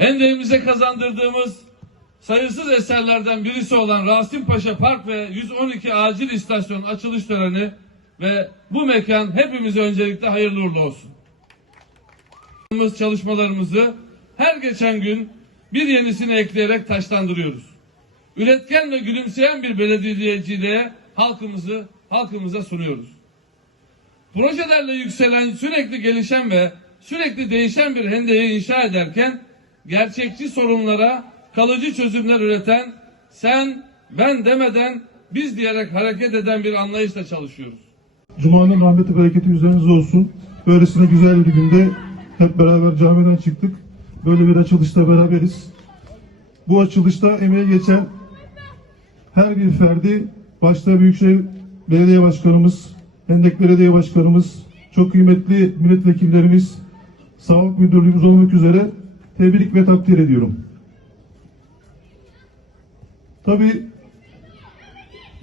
Hendeğimize kazandırdığımız sayısız eserlerden birisi olan Rasim Paşa Park ve 112 acil istasyon açılış töreni ve bu mekan hepimize öncelikle hayırlı uğurlu olsun. Çalışmalarımızı her geçen gün bir yenisini ekleyerek taşlandırıyoruz. Üretken ve gülümseyen bir belediyeciliğe halkımızı halkımıza sunuyoruz. Projelerle yükselen, sürekli gelişen ve sürekli değişen bir hendeyi inşa ederken gerçekçi sorunlara kalıcı çözümler üreten, sen, ben demeden biz diyerek hareket eden bir anlayışla çalışıyoruz. Cuma'nın rahmeti bereketi üzerinize olsun. Böylesine güzel bir günde hep beraber camiden çıktık. Böyle bir açılışta beraberiz. Bu açılışta emeği geçen her bir ferdi, başta Büyükşehir Belediye Başkanımız, Hendek Belediye Başkanımız, çok kıymetli milletvekillerimiz, Sağlık Müdürlüğümüz olmak üzere tebrik ve takdir ediyorum. Tabii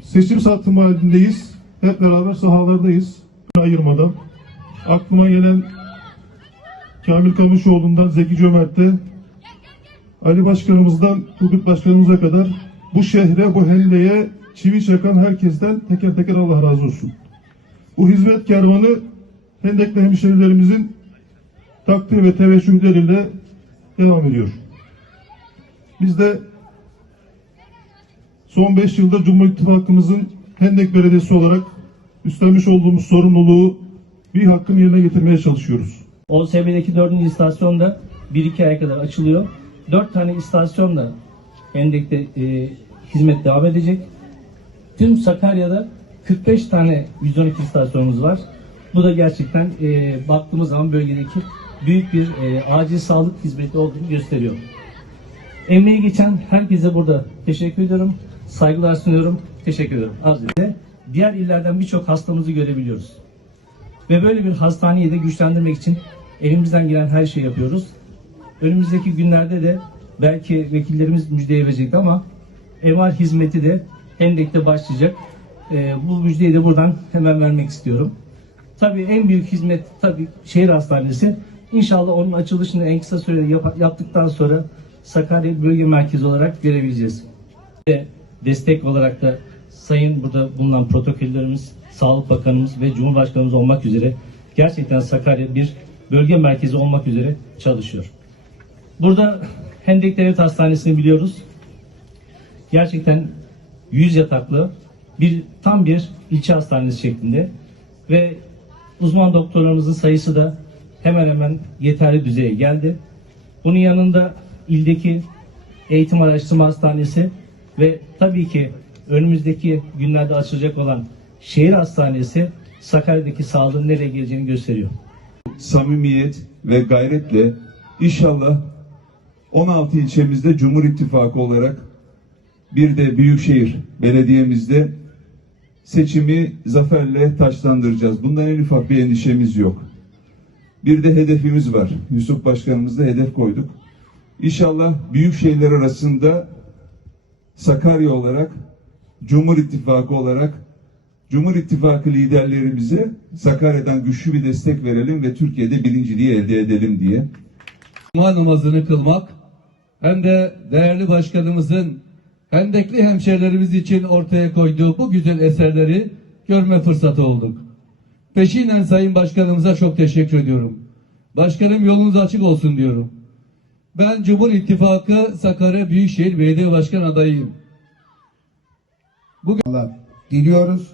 seçim sattım halindeyiz. Hep beraber sahalardayız. Ayırmadan. Aklıma gelen Kamil Kamışoğlu'ndan Zeki Cömert'te Ali Başkanımızdan Turgut Başkanımıza kadar bu şehre, bu hendeye çivi çakan herkesten teker teker Allah razı olsun. Bu hizmet kervanı Hendekli hemşehrilerimizin takdir ve teveccühleriyle devam ediyor. Biz de son 5 yılda Cumhur İttifakımızın Hendek Belediyesi olarak üstlenmiş olduğumuz sorumluluğu bir hakkın yerine getirmeye çalışıyoruz. OSB'deki 4. istasyon da 1-2 ay kadar açılıyor. 4 tane istasyon da Hendek'te e, hizmet devam edecek. Tüm Sakarya'da 45 tane 112 istasyonumuz var. Bu da gerçekten e, baktığımız zaman bölgedeki büyük bir e, acil sağlık hizmeti olduğunu gösteriyor. Emeği geçen herkese burada teşekkür ediyorum. Saygılar sunuyorum. Teşekkür ederim. Az önce diğer illerden birçok hastamızı görebiliyoruz. Ve böyle bir hastaneyi de güçlendirmek için elimizden gelen her şeyi yapıyoruz. Önümüzdeki günlerde de belki vekillerimiz müjdeye verecekti ama MR hizmeti de Hendek'te başlayacak. Ee, bu müjdeyi de buradan hemen vermek istiyorum. Tabii en büyük hizmet tabii şehir hastanesi. İnşallah onun açılışını en kısa sürede yap- yaptıktan sonra Sakarya Bölge Merkezi olarak görebileceğiz. Ve destek olarak da sayın burada bulunan protokollerimiz, Sağlık Bakanımız ve Cumhurbaşkanımız olmak üzere gerçekten Sakarya bir bölge merkezi olmak üzere çalışıyor. Burada Hendek Devlet Hastanesi'ni biliyoruz. Gerçekten 100 yataklı bir tam bir ilçe hastanesi şeklinde ve uzman doktorlarımızın sayısı da hemen hemen yeterli düzeye geldi. Bunun yanında ildeki eğitim araştırma hastanesi ve tabii ki önümüzdeki günlerde açılacak olan şehir hastanesi Sakarya'daki sağlığın nereye geleceğini gösteriyor. samimiyet ve gayretle inşallah 16 ilçemizde Cumhur İttifakı olarak bir de Büyükşehir Belediye'mizde seçimi zaferle taçlandıracağız. Bundan en ufak bir endişemiz yok. Bir de hedefimiz var. Yusuf Başkanımızla hedef koyduk. İnşallah büyük şehirler arasında Sakarya olarak, Cumhur İttifakı olarak Cumhur İttifakı liderlerimize Sakarya'dan güçlü bir destek verelim ve Türkiye'de birinciliği elde edelim diye. Cuma namazını kılmak hem de değerli başkanımızın hendekli hemşehrilerimiz için ortaya koyduğu bu güzel eserleri görme fırsatı olduk. Peşinen Sayın Başkanımıza çok teşekkür ediyorum. Başkanım yolunuz açık olsun diyorum. Ben Cumhur İttifakı Sakarya Büyükşehir Belediye Başkan adayıyım. diliyoruz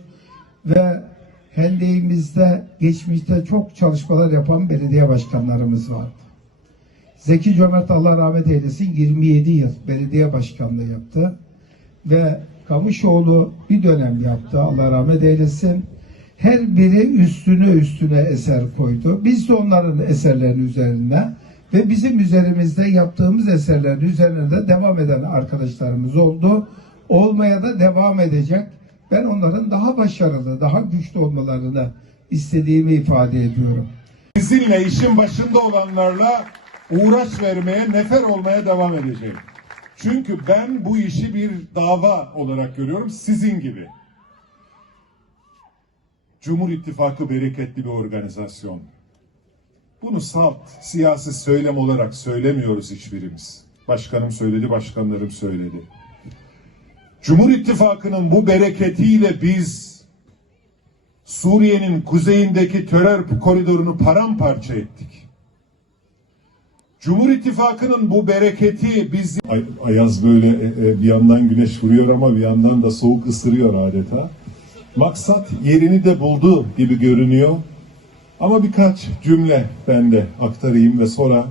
ve Hendeğimizde geçmişte çok çalışmalar yapan belediye başkanlarımız vardı. Zeki Cömert Allah rahmet eylesin 27 yıl belediye başkanlığı yaptı ve Kamışoğlu bir dönem yaptı Allah rahmet eylesin. Her biri üstüne üstüne eser koydu. Biz de onların eserlerinin üzerine ve bizim üzerimizde yaptığımız eserlerin üzerine de devam eden arkadaşlarımız oldu. Olmaya da devam edecek. Ben onların daha başarılı, daha güçlü olmalarını istediğimi ifade ediyorum. Sizinle işin başında olanlarla uğraş vermeye, nefer olmaya devam edeceğim. Çünkü ben bu işi bir dava olarak görüyorum sizin gibi. Cumhur İttifakı bereketli bir organizasyon. Bunu salt, siyasi söylem olarak söylemiyoruz hiçbirimiz. Başkanım söyledi, başkanlarım söyledi. Cumhur İttifakı'nın bu bereketiyle biz Suriye'nin kuzeyindeki terör koridorunu paramparça ettik. Cumhur İttifakı'nın bu bereketi biz... Ay- Ayaz böyle e, e, bir yandan güneş vuruyor ama bir yandan da soğuk ısırıyor adeta. Maksat yerini de buldu gibi görünüyor. Ama birkaç cümle ben de aktarayım ve sonra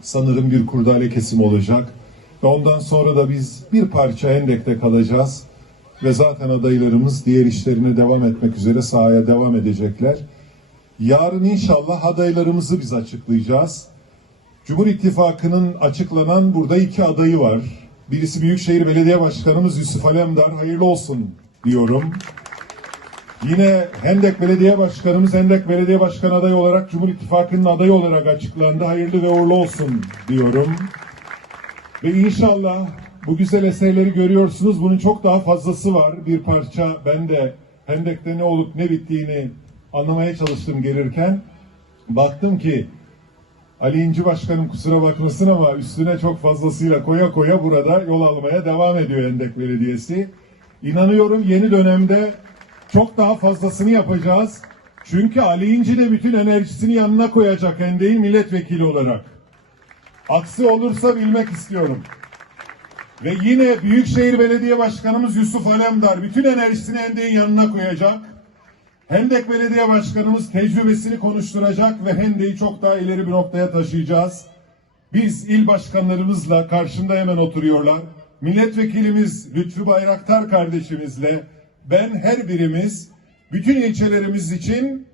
sanırım bir kurdale kesim olacak. Ve ondan sonra da biz bir parça endekte kalacağız. Ve zaten adaylarımız diğer işlerine devam etmek üzere sahaya devam edecekler. Yarın inşallah adaylarımızı biz açıklayacağız. Cumhur İttifakı'nın açıklanan burada iki adayı var. Birisi Büyükşehir Belediye Başkanımız Yusuf Alemdar. Hayırlı olsun diyorum. Yine Hendek Belediye Başkanımız Hendek Belediye Başkanı adayı olarak Cumhur İttifakı'nın adayı olarak açıklandı. Hayırlı ve uğurlu olsun diyorum. Ve inşallah bu güzel eserleri görüyorsunuz. Bunun çok daha fazlası var. Bir parça ben de Hendek'te ne olup ne bittiğini anlamaya çalıştım gelirken. Baktım ki Ali İnci Başkanım kusura bakmasın ama üstüne çok fazlasıyla koya koya burada yol almaya devam ediyor Hendek Belediyesi. İnanıyorum yeni dönemde çok daha fazlasını yapacağız. Çünkü Ali İnci de bütün enerjisini yanına koyacak Hendek'in milletvekili olarak. Aksi olursa bilmek istiyorum. Ve yine Büyükşehir Belediye Başkanımız Yusuf Alemdar bütün enerjisini Hendek'in yanına koyacak. Hendek Belediye Başkanımız tecrübesini konuşturacak ve Hendek'i çok daha ileri bir noktaya taşıyacağız. Biz il başkanlarımızla karşımda hemen oturuyorlar. Milletvekilimiz Lütfü Bayraktar kardeşimizle ben her birimiz bütün ilçelerimiz için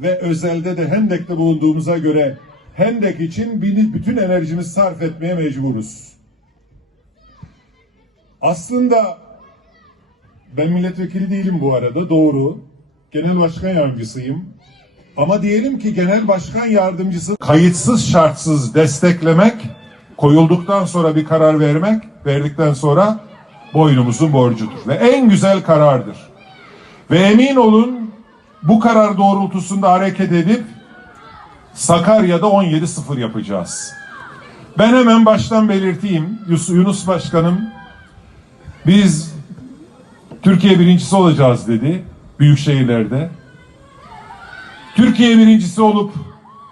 ve özelde de Hendek'te bulunduğumuza göre Hendek için bütün enerjimizi sarf etmeye mecburuz. Aslında ben milletvekili değilim bu arada doğru. Genel başkan yardımcısıyım. Ama diyelim ki genel başkan yardımcısı kayıtsız şartsız desteklemek, koyulduktan sonra bir karar vermek, verdikten sonra boynumuzun borcudur. Ve en güzel karardır. Ve emin olun bu karar doğrultusunda hareket edip Sakarya'da 17-0 yapacağız. Ben hemen baştan belirteyim Yunus Başkanım biz Türkiye birincisi olacağız dedi büyük şehirlerde. Türkiye birincisi olup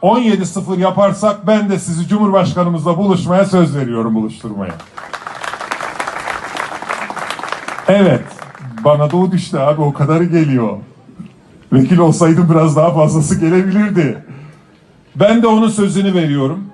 17-0 yaparsak ben de sizi Cumhurbaşkanımızla buluşmaya söz veriyorum buluşturmaya. Evet. Bana da o düştü abi o kadarı geliyor. Vekil olsaydım biraz daha fazlası gelebilirdi. Ben de onun sözünü veriyorum.